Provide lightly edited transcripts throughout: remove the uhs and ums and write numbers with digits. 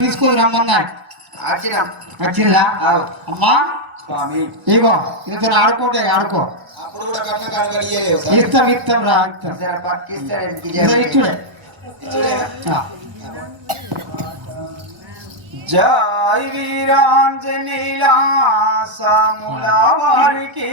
తీసుకొని రమ్మన్నాడు. వచ్చిందా అమ్మా స్వామి? ఇగో ఇంత ఆడుకోటే ఆడుకో. అప్పుడు కూడా కట్న కనగలియలేవు. ఇస్తాం ఇస్తాం రా ఇచ్చుడే. జై వీరాంజనేయులా సాముల వారికి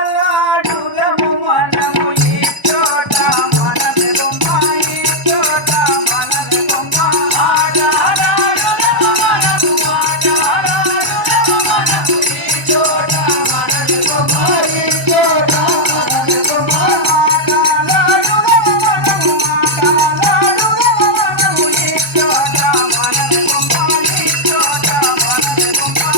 ఆటలాడుదము మనము ఈ చోట మనది బొమ్మ ఈ చోట మనది బొమ్మ ఆటలాడుదము మనము ఆటలాడుదము మనము ఈ చోట మనది బొమ్మ ఈ చోట మనది బొమ్మ ఆటలాడుదము మనము ఆటలాడుదము మనము ఈ చోట మనది బొమ్మ ఈ చోట మనది బొమ్మ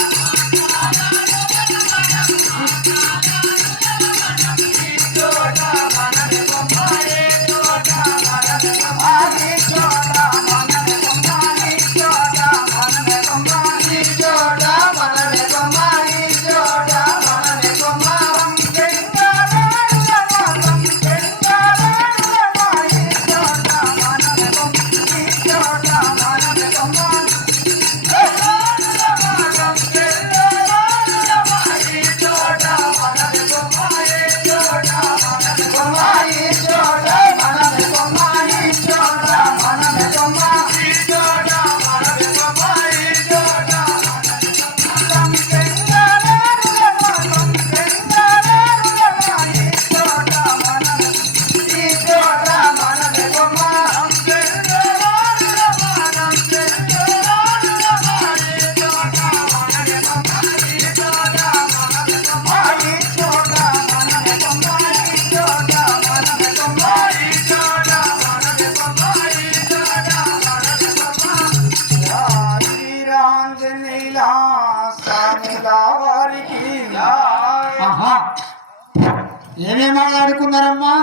ఏమేమి ఆడుకున్నారమ్మా?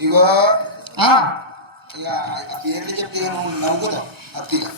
ఇగో ఇక పేర్లు చెప్తే నవ్వుతావు అత్తిగా